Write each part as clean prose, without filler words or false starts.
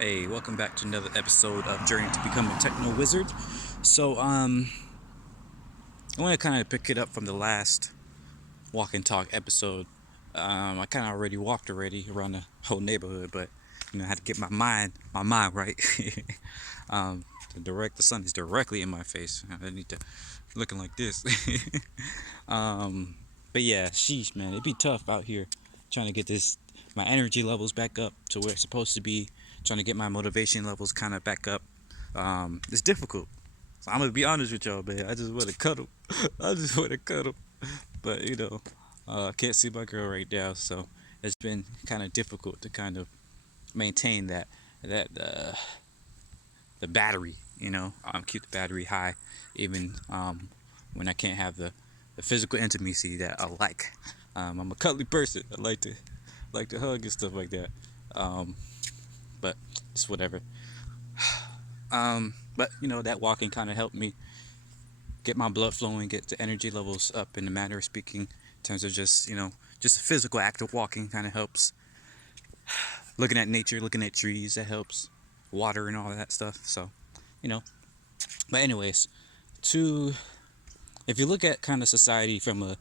Hey, welcome back to another episode of Journey to Become a TechnoWizard. So, I want to kind of pick it up from the last walk and talk episode. I kind of already walked around the whole neighborhood, but I had to get my mind right. um, the sun is directly in my face. I need to looking like this. um, but yeah, sheesh, man, it'd be tough out here trying to get my energy levels back up to where it's supposed to be. Trying to get my motivation levels kind of back up. It's difficult. So I'm gonna be honest with y'all, man. I just want to cuddle. I just want to cuddle. But I can't see my girl right now, so it's been kind of difficult to kind of maintain that the battery. Keep the battery high, even when I can't have the physical intimacy that I like. I'm a cuddly person. I like to hug and stuff like that. Um, but it's whatever. But that walking kind of helped me get my blood flowing, get the energy levels up in the manner of speaking. In terms of just a physical act of walking kind of helps. Looking at nature, looking at trees, that helps. Water and all that stuff. So, you know. But anyways, to if you look at kind of society from a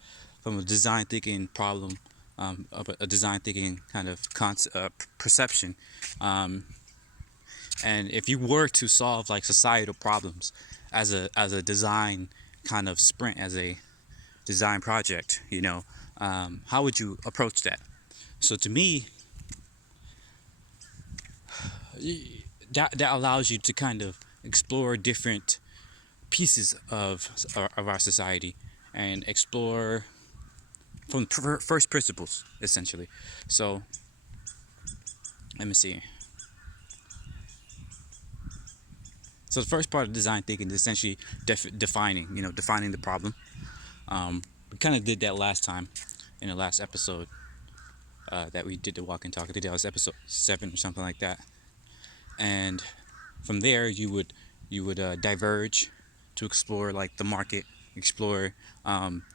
design thinking problem, of a design thinking kind of perception, um, and if you were to solve like societal problems as a design kind of sprint, as a design project, how would you approach that? So to me, that allows you to kind of explore different pieces of our society and explore from first principles, essentially. So let me see. So the first part of design thinking is essentially defining the problem. We kind of did that last time in the last episode that we did the walk and talk. I think that was episode 7 or something like that. And from there, you would diverge to explore like the market, explore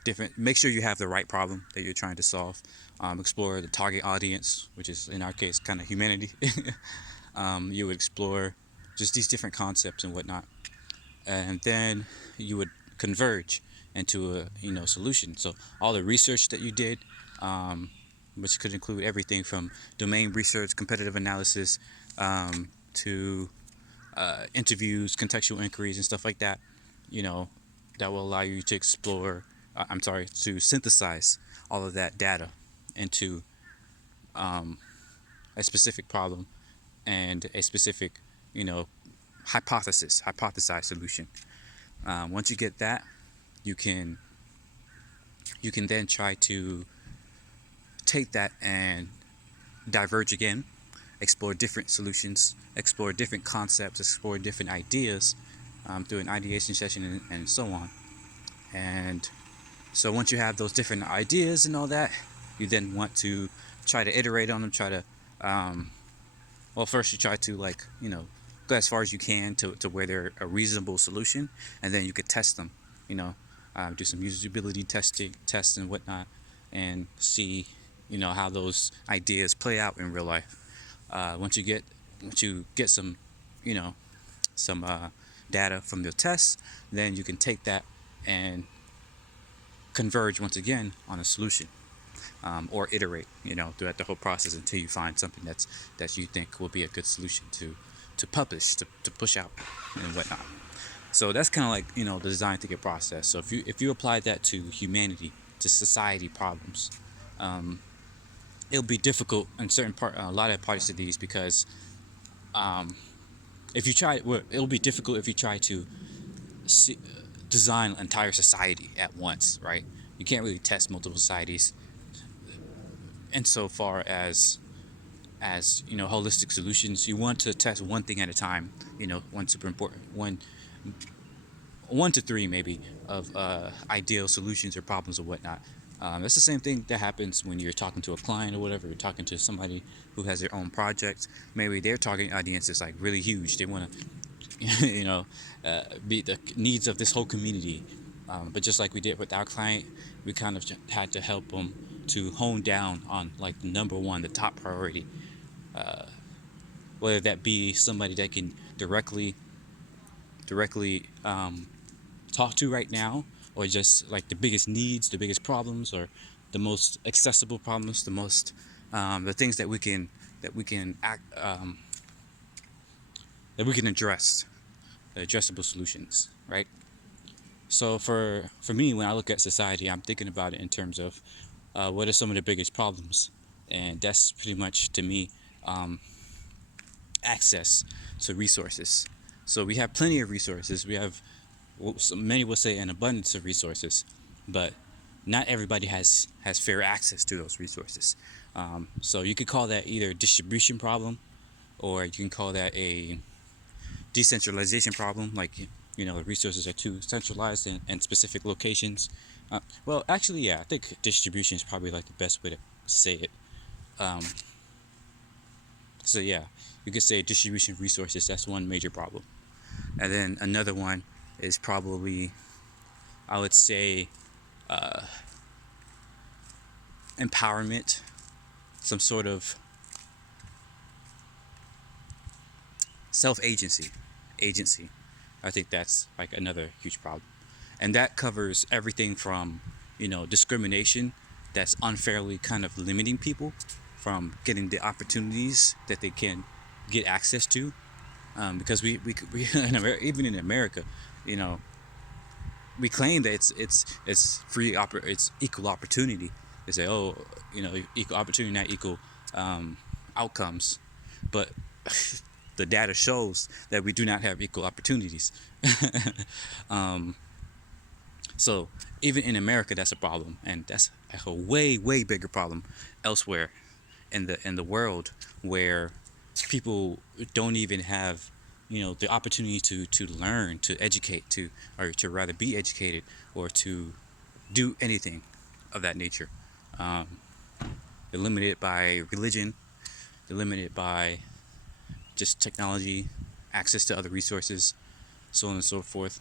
different. Make sure you have the right problem that you're trying to solve. Explore the target audience, which is in our case kind of humanity. You would explore just these different concepts and whatnot, and then you would converge into a solution. So all the research that you did, which could include everything from domain research, competitive analysis, to interviews, contextual inquiries, and stuff like that. You know, that will allow you to explore. I'm sorry, to synthesize all of that data into a specific problem and a specific, you know, hypothesized solution. Once you get that, you can you can then try to take that and diverge again, explore different solutions, explore different concepts, explore different ideas through an ideation session and so on. And so once you have those different ideas and all that, you then want to try to iterate on them, try to, well, first you try to go as far as you can to where they're a reasonable solution, and then you could test them, do some usability tests and whatnot, and see, how those ideas play out in real life. Once you get some, you know, some data from your tests, then you can take that and converge once again on a solution, or iterate, throughout the whole process until you find something that you think will be a good solution to publish, to push out and whatnot. So that's kind of like the design thinking process. So if you apply that to humanity, to society problems, um, it'll be difficult in a lot of parts of these because um, if you try, well, it'll be difficult if you try to see, design an entire society at once, right? You can't really test multiple societies insofar as holistic solutions. You want to test one thing at a time. One super important one to three maybe of ideal solutions or problems or whatnot. That's the same thing that happens when you're talking to a client or whatever. You're talking to somebody who has their own project. Maybe their target audience is like really huge. They want to, meet the needs of this whole community. But just like we did with our client, we kind of had to help them to hone down on like the number one, the top priority whether that be somebody that can directly talk to right now, or just like the biggest needs, the biggest problems, or the most accessible problems, the things that we can act that we can address, the addressable solutions, right? So for me, when I look at society, I'm thinking about it in terms of what are some of the biggest problems, and that's pretty much to me um, access to resources. So we have plenty of resources. We have many will say an abundance of resources, but not everybody has fair access to those resources. So you could call that either a distribution problem, or you can call that a decentralization problem. Like, the resources are too centralized in specific locations. Well, actually, yeah, I think distribution is probably like the best way to say it. Um, so yeah, you could say distribution of resources. That's one major problem, and then another one is probably, I would say, empowerment, some sort of agency. I think that's like another huge problem, and that covers everything from discrimination that's unfairly kind of limiting people from getting the opportunities that they can get access to, because we even in America, you know we claim that it's it's equal opportunity. They say, oh, equal opportunity, not equal outcomes, but the data shows that we do not have equal opportunities. um, so even in America, that's a problem, and that's a way bigger problem elsewhere in the world, where people don't even have the opportunity to learn, to educate, or to rather be educated, or to do anything of that nature. Um, they're limited by religion. They're limited by just technology, access to other resources, so on and so forth.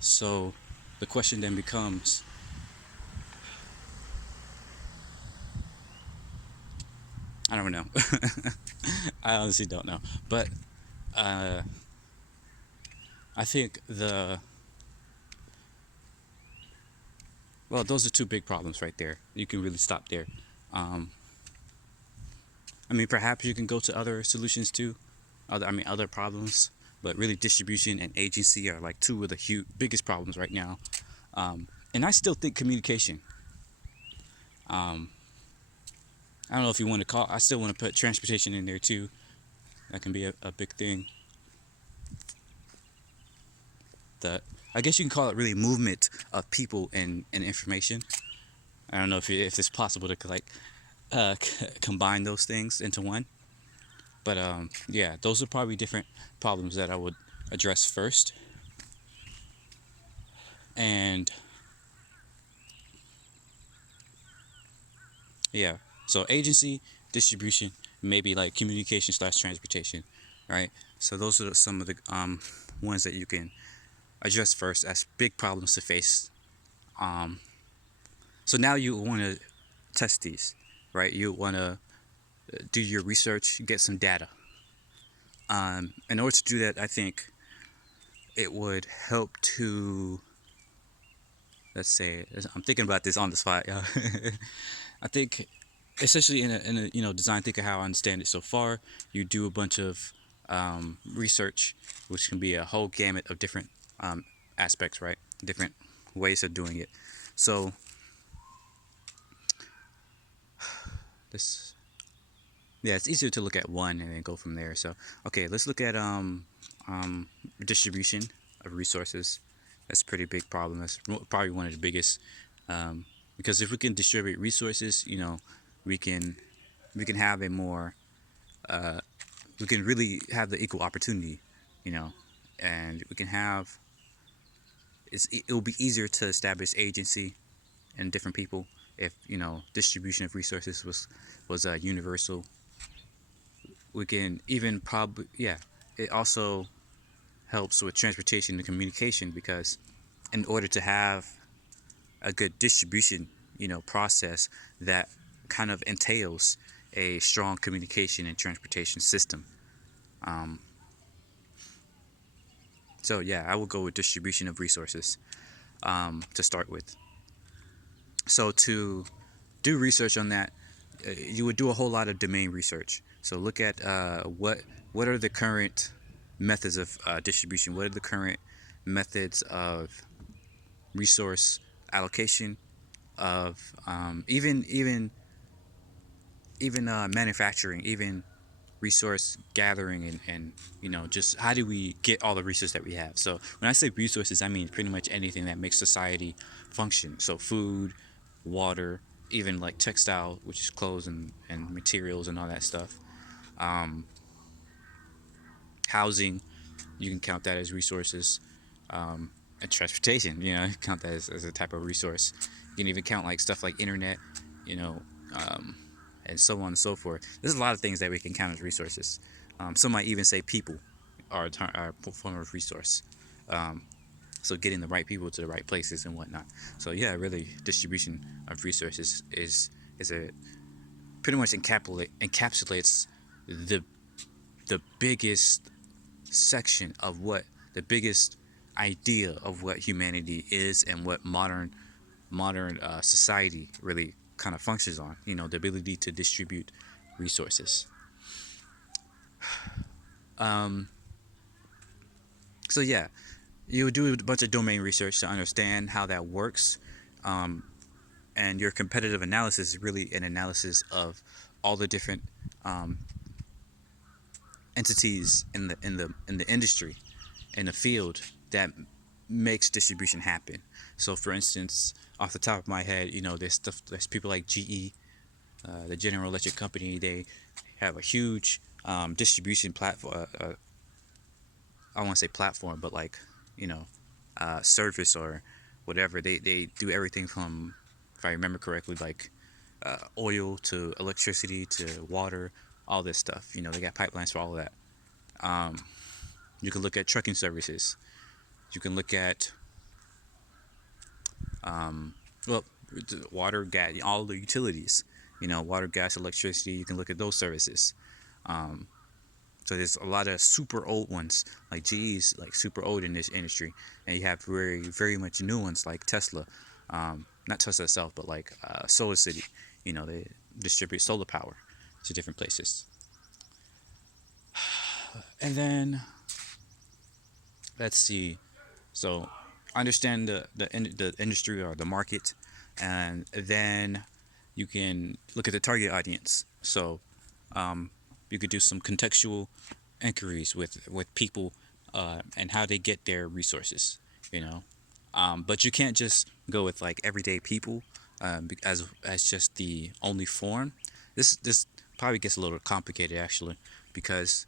So the question then becomes, I don't know. I honestly don't know. But uh, I think well, those are two big problems right there. You can really stop there. Um, I mean, perhaps you can go to other solutions too, other problems, but really distribution and agency are like two of the biggest problems right now. And I still think communication. Um, I don't know if you want to call. I still want to put transportation in there too. That can be a big thing. The I guess you can call it really movement of people and information. I don't know if it's possible to like combine those things into one. But yeah, those are probably different problems that I would address first. And yeah, so agency, distribution, maybe like communication slash transportation, right? So those are some of the ones that you can address first as big problems to face. Um, so now you want to test these, right? You want to do your research, get some data. In order to do that, I think it would help to, let's say, I'm thinking about this on the spot. Yeah. I think essentially in a design thinker, how I understand it so far, you do a bunch of research, which can be a whole gamut of different aspects, right? Different ways of doing it. So this, yeah, it's easier to look at one and then go from there. So okay, let's look at distribution of resources. That's a pretty big problem. That's probably one of the biggest, because if we can distribute resources, we can we can have a more we can really have the equal opportunity, you know, and we can have it will be easier to establish agency in different people if distribution of resources was universal. We can even probably, yeah, it also helps with transportation and communication, because in order to have a good distribution process, that kind of entails a strong communication and transportation system. Um, so yeah, I will go with distribution of resources to start with. So to do research on that, you would do a whole lot of domain research. So look at what are the current methods of distribution. What are the current methods of resource allocation, of even manufacturing, even resource gathering, and just how do we get all the resources that we have. So when I say resources, I mean pretty much anything that makes society function. So food, water, even like textile, which is clothes and materials and all that stuff. um, Housing, you can count that as resources. And transportation, count that as a type of resource. You can even count like stuff like internet, you know um, and so on and so forth. There's a lot of things that we can count as resources. Some might even say people are a form of resource. um, so getting the right people to the right places and whatnot. So yeah, really, distribution of resources is a pretty much encapsulates the the biggest section of what the biggest idea of what humanity is and what modern society really kind of functions on. The ability to distribute resources. Um, so yeah, you would do a bunch of domain research to understand how that works. Um, and your competitive analysis is really an analysis of all the different um, entities in the industry, in the field, that makes distribution happen. So, for instance, off the top of my head, there's people like GE, the General Electric Company. They have a huge distribution platform. I won't say platform, but like, you know, service or whatever. They do everything from, if I remember correctly, like oil to electricity to water, all this stuff. They got pipelines for all of that. Um, you can look at trucking services. You can look at well, water, gas, all the utilities. Water, gas, electricity. You can look at those services. Um, so there's a lot of super old ones, like GE's, like super old in this industry, and you have very, very much new ones like Tesla. Not Tesla itself, but like Solar City. They distribute solar power to different places. And then let's see. So understand the industry or the market, and then you can look at the target audience. So you could do some contextual inquiries with people, and how they get their resources. You know, but you can't just go with like everyday people, as just the only form. This probably gets a little complicated actually, because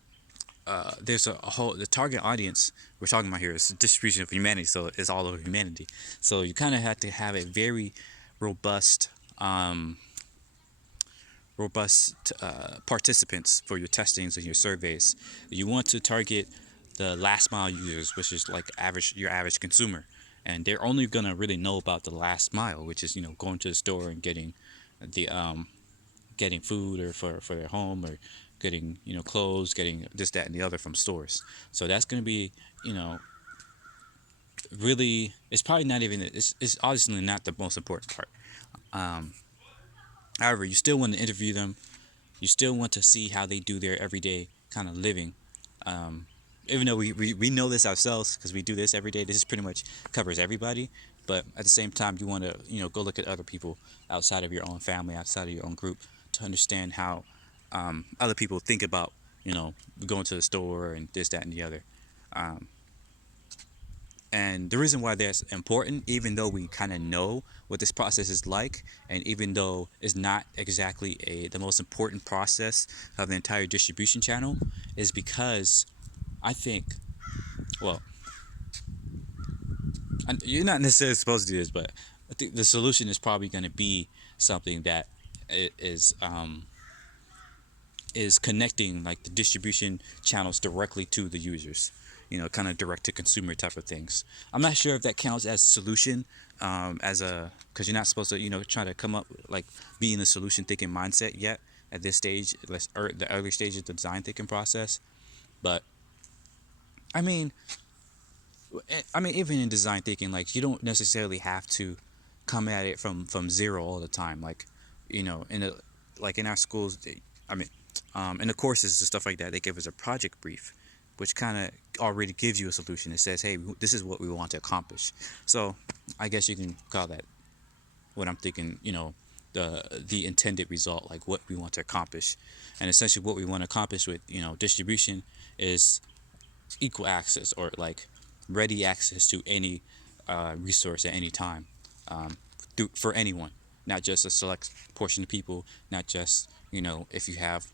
there's a whole the target audience we're talking about here is distribution of humanity, so it's all over humanity. So you kind of have to have a very robust um, participants for your testings and your surveys. You want to target the last mile users, which is like your average consumer, and they're only gonna really know about the last mile, which is going to the store and the getting food, or for their home, or getting clothes, getting this, that, and the other from stores. So that's going to be you know really, it's probably not even, it's obviously not the most important part. um, However, you still want to interview them. You still want to see how they do their everyday kind of living. um, Even though we know this ourselves because we do this every day, this is pretty much covers everybody. But at the same time, you want to go look at other people outside of your own family, outside of your own group, to understand how other people think about going to the store and this, that, and the other. Um, and the reason why that's important, even though we kind of know what this process is like, and even though it's not exactly the most important process of the entire distribution channel, is because I think, well, you're not necessarily supposed to do this, but I think the solution is probably going to be something that is connecting like the distribution channels directly to the users. Kind of direct to consumer type of things. I'm not sure if that counts as solution, because you're not supposed to try to come up like be in the solution thinking mindset yet. at this stage, the early stages of the design thinking process. But I mean, even in design thinking, like you don't necessarily have to come at it from zero all the time. Like, in a like in our schools, I mean, in the courses and stuff like that, they give us a project brief, which kind of already gives you a solution. It says, hey, this is what we want to accomplish. So, I guess you can call that what I'm thinking. The intended result, like what we want to accomplish, and essentially what we want to accomplish with distribution is equal access, or like ready access to any resource at any time, for anyone, not just a select portion of people, not just if you have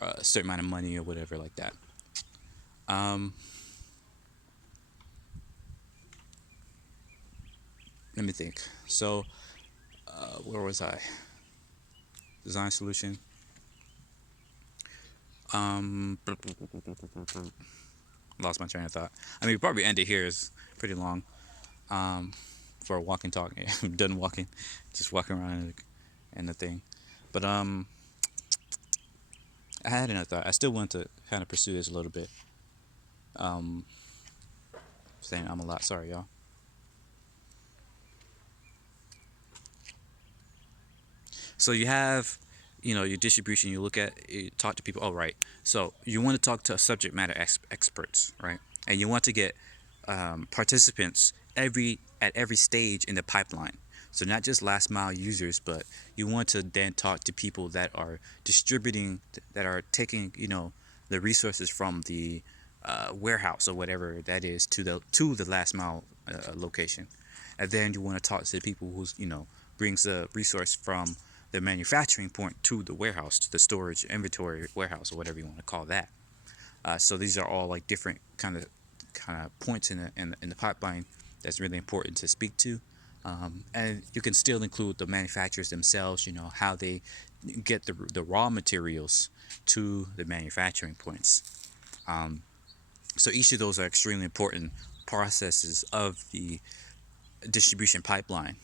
a certain amount of money or whatever like that. um, Let me think. So where was I? Design solution. um, Lost my train of thought. I mean, we probably end it here. It's pretty long, um, for a walking talk. I'm done walking, just walking around and the thing. But I had another thought. I still want to kind of pursue this a little bit. Um, Saying I'm a lot. Sorry, y'all. So you have, your distribution. You look at, you talk to people. Oh, right. So you want to talk to subject matter experts, right? And you want to get participants at every stage in the pipeline. So not just last mile users, but you want to then talk to people that are distributing, that are taking, the resources from the warehouse or whatever that is to the last mile location. And then you want to talk to the people who's brings the resource from the manufacturing point to the warehouse, to the storage inventory warehouse, or whatever you want to call that. So these are all like different kind of points in the pipeline that's really important to speak to. And you can still include the manufacturers themselves, how they get the raw materials to the manufacturing points. Um, so each of those are extremely important processes of the distribution pipeline.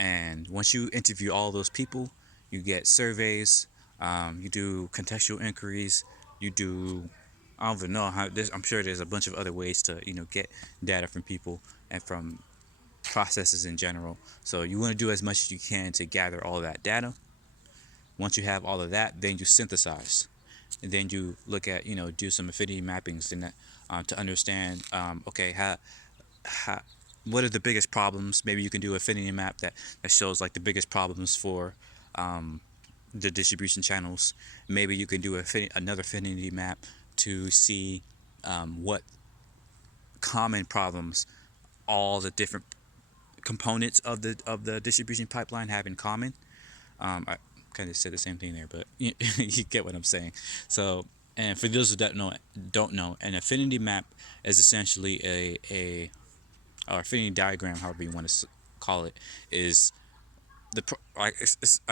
And once you interview all those people, you get surveys, you do contextual inquiries, you do, I don't even know how this. I'm sure there's a bunch of other ways to get data from people and from processes in general. So you want to do as much as you can to gather all of that data. Once you have all of that, then you synthesize, and then you look at do some affinity mappings in that, to understand, okay, how what are the biggest problems. Maybe you can do affinity map that shows like the biggest problems for um, the distribution channels. Maybe you can do another affinity map to see what common problems all the different components of the distribution pipeline have in common. I kind of said the same thing there, but you get what I'm saying. So, and for those who don't know, an affinity map is essentially a or affinity diagram, however you want to call it, is I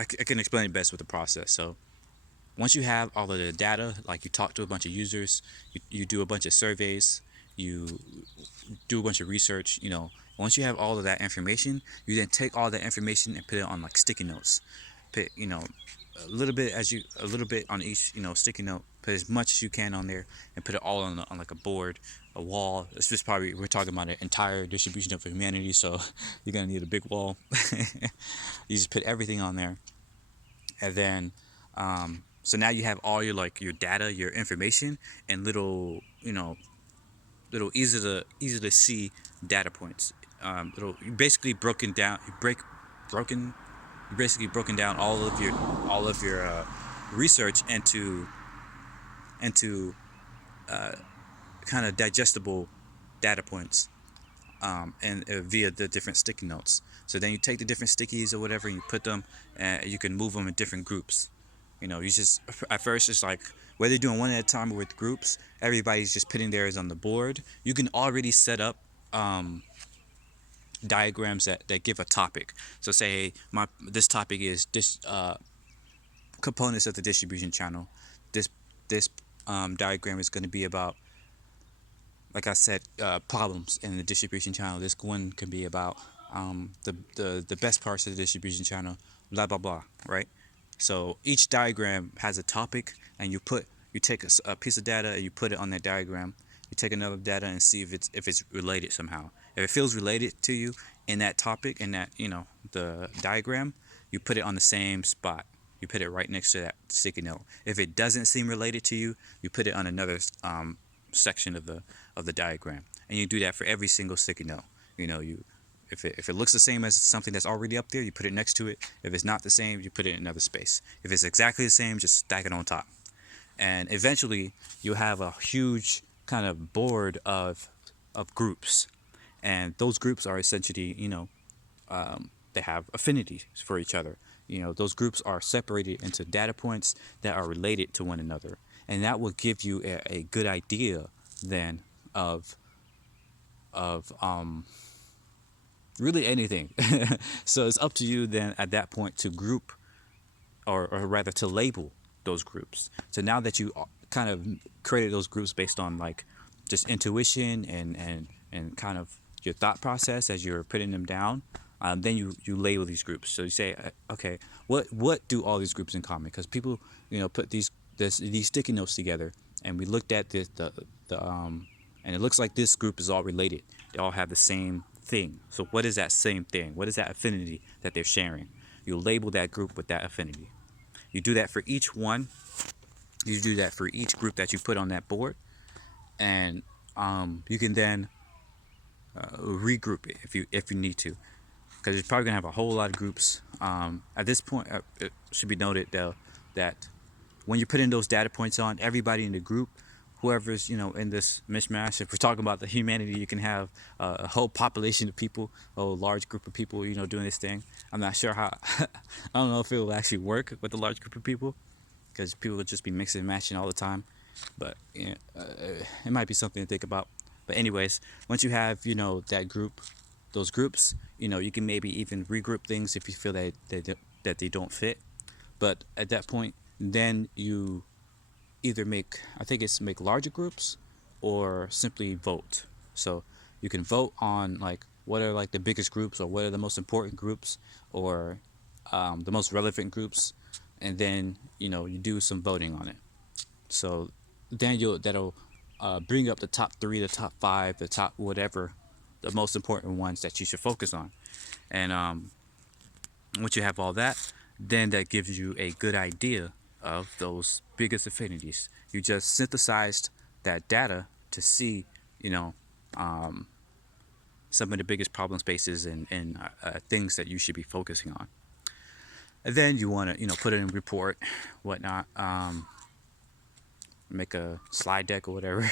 can explain it best with the process. So once you have all of the data, like you talk to a bunch of users, you do a bunch of surveys, you do a bunch of research. Once you have all of that information, you then take all that information and put it on like sticky notes. Put a little bit on each sticky note. Put as much as you can on there and put it all on like a board, a wall. It's just probably, we're talking about an entire distribution of humanity, so you're gonna need a big wall. You just put everything on there, and then so now you have all your data, your information, and little easy to see data points. Little basically broken down. Broken. Basically broken down all of your research into kind of digestible data points, and via the different sticky notes. So then you take the different stickies or whatever, and you put them, and you can move them in different groups. You just, at first it's like, whether you're doing one at a time or with groups, everybody's just putting theirs on the board. You can already set up diagrams that give a topic. So say, hey, this topic is this components of the distribution channel. This diagram is going to be about, like I said, problems in the distribution channel. This one can be about the best parts of the distribution channel, blah blah blah, right? So each diagram has a topic, and you take a piece of data and you put it on that diagram. You take another data and see if it's related somehow. If it feels related to you in that topic, in that the diagram, you put it on the same spot. You put it right next to that sticky note. If it doesn't seem related to you, you put it on another section of the diagram, and you do that for every single sticky note. You if it looks the same as something that's already up there, you put it next to it. If it's not the same, you put it in another space. If it's exactly the same, just stack it on top. And eventually, you have a huge kind of board of groups, and those groups are essentially, they have affinities for each other. Those groups are separated into data points that are related to one another, and that will give you a good idea then of really anything. So it's up to you then at that point to group, or rather to label those groups. So now that you kind of created those groups based on like just intuition and kind of your thought process as you're putting them down, then you label these groups. So you say, okay, what do all these groups in common? Because people put these sticky notes together, and we looked at the and it looks like this group is all related. They all have the same thing. So what is that same thing? What is that affinity that they're sharing? You label that group with that affinity. You do that for each one. You do that for each group that you put on that board, and you can then regroup it if you need to, because you're probably gonna have a whole lot of groups. At this point, it should be noted though that when you put in those data points on, everybody in the group, whoever's in this mishmash, if we're talking about the humanity, you can have a whole population of people, a large group of people doing this thing. I'm not sure how I don't know if it will actually work with a large group of people, because people would just be mixing and matching all the time. But it might be something to think about. But anyways, once you have that group, those groups, you can maybe even regroup things if you feel that they don't fit. But at that point, then you either make larger groups or simply vote. So you can vote on like what are like the biggest groups, or what are the most important groups, or the most relevant groups, and then you do some voting on it. So then that'll bring up the top three, the top five, the top whatever, the most important ones that you should focus on. And once you have all that, then that gives you a good idea of those biggest affinities. You just synthesized that data to see, you know, um, some of the biggest problem spaces and things that you should be focusing on. And then you want to, put it in a report, whatnot, make a slide deck or whatever,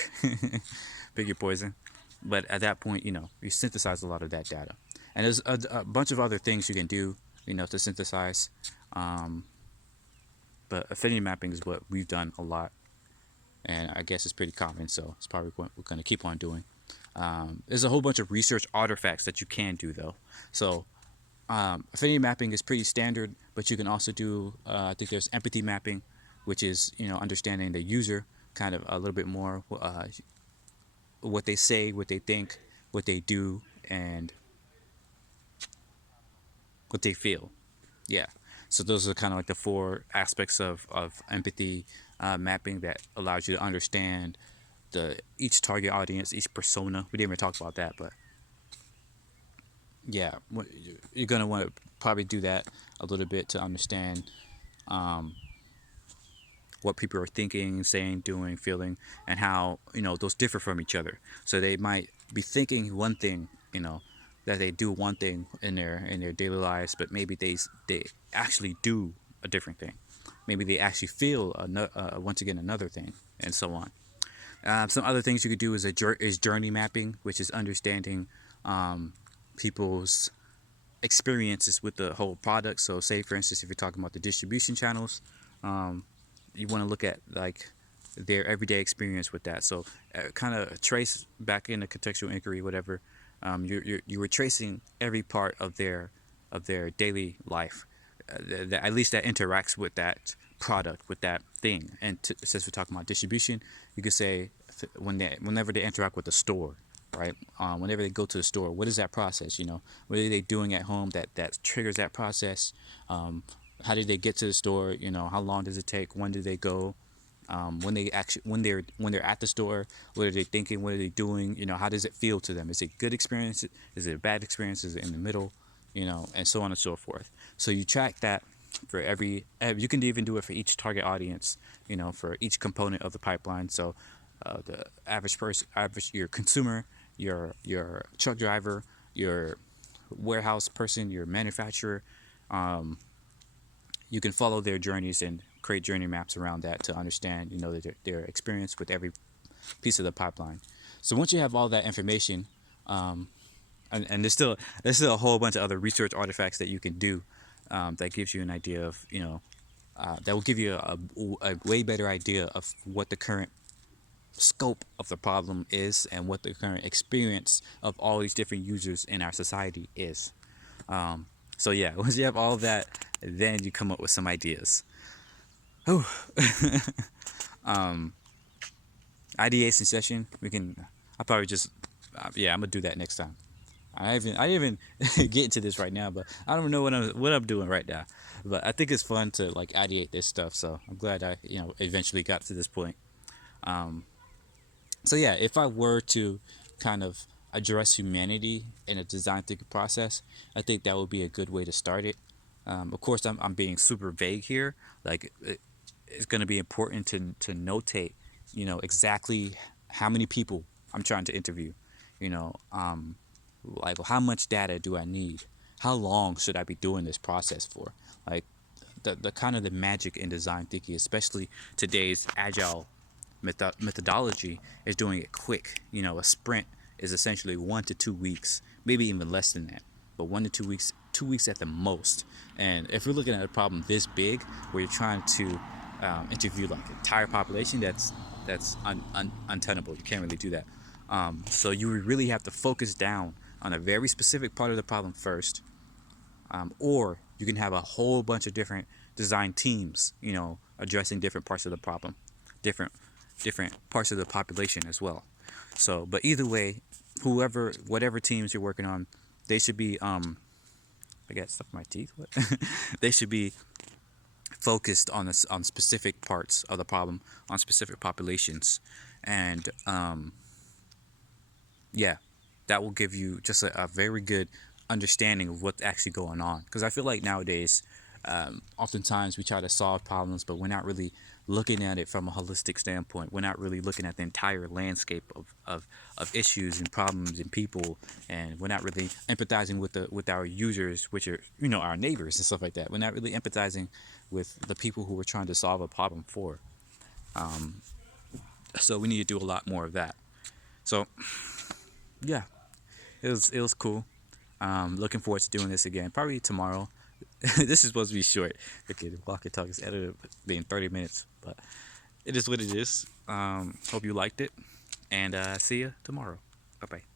pick your poison. But at that point, you synthesize a lot of that data. And there's a bunch of other things you can do, to synthesize. Um, but affinity mapping is what we've done a lot, and I guess it's pretty common, so it's probably what we're going to keep on doing. There's a whole bunch of research artifacts that you can do though. So affinity mapping is pretty standard, but you can also do. I think there's empathy mapping, which is understanding the user kind of a little bit more, what they say, what they think, what they do, and what they feel. Yeah. So those are kind of like the four aspects of empathy mapping that allows you to understand the each target audience, each persona. We didn't even talk about that, but yeah, you're gonna want to probably do that a little bit to understand um, what people are thinking, saying, doing, feeling, and how those differ from each other. So they might be thinking one thing, that they do one thing in their daily lives, but maybe they actually do a different thing. Maybe they actually feel once again another thing, and so on. Some other things you could do is journey mapping, which is understanding people's experiences with the whole product. So, say for instance, if you're talking about the distribution channels, um, you want to look at like their everyday experience with that. So, kind of trace back in the contextual inquiry, whatever. You were tracing every part of their daily life, that at least that interacts with that product, with that thing. And since we're talking about distribution, you could say whenever they interact with the store, right? Whenever they go to the store, what is that process? What are they doing at home that triggers that process? Um, how did they get to the store? How long does it take? When do they go? When they're at the store, what are they thinking? What are they doing? How does it feel to them? Is it a good experience? Is it a bad experience? Is it in the middle? And so on and so forth. So you track that for you can even do it for each target audience, for each component of the pipeline. So the average person, your consumer, your truck driver, your warehouse person, your manufacturer, you can follow their journeys and create journey maps around that to understand, their experience with every piece of the pipeline. So once you have all that information, and there's still a whole bunch of other research artifacts that you can do, that gives you an idea of, that will give you a way better idea of what the current scope of the problem is and what the current experience of all these different users in our society is. So yeah, once you have all of that, then you come up with some ideas. Oh, ideation session. I'll probably just, yeah, I'm gonna do that next time. I didn't even get into this right now, but I don't know what I'm doing right now. But I think it's fun to like ideate this stuff. So I'm glad I eventually got to this point. Um, so yeah, if I were to kind of address humanity in a design thinking process, I think that would be a good way to start it. Of course, I'm being super vague here. Like it's going to be important to notate, exactly how many people I'm trying to interview. You know, like how much data do I need? How long should I be doing this process for? Like the kind of the magic in design thinking, especially today's agile methodology, is doing it quick. A sprint is essentially 1 to 2 weeks, maybe even less than that, but 1 to 2 weeks, 2 weeks at the most. And if we're looking at a problem this big, where you're trying to interview like the entire population, that's untenable. You can't really do that. So you really have to focus down on a very specific part of the problem first, or you can have a whole bunch of different design teams, addressing different parts of the problem, different different parts of the population as well. So, but either way, whatever teams you're working on, they should be I got stuff in my teeth. What? They should be focused on specific parts of the problem, on specific populations, and yeah, that will give you just a very good understanding of what's actually going on. Because I feel like nowadays, oftentimes we try to solve problems, but we're not really looking at it from a holistic standpoint. We're not really looking at the entire landscape of issues and problems and people, and we're not really empathizing with our users, which are our neighbors and stuff like that. We're not really empathizing with the people who we're trying to solve a problem for. So we need to do a lot more of that. So yeah, it was cool. Looking forward to doing this again, probably tomorrow. This is supposed to be short. Okay, the walk and talk is edited being 30 minutes, but it is what it is. Hope you liked it, and see you tomorrow. Bye bye.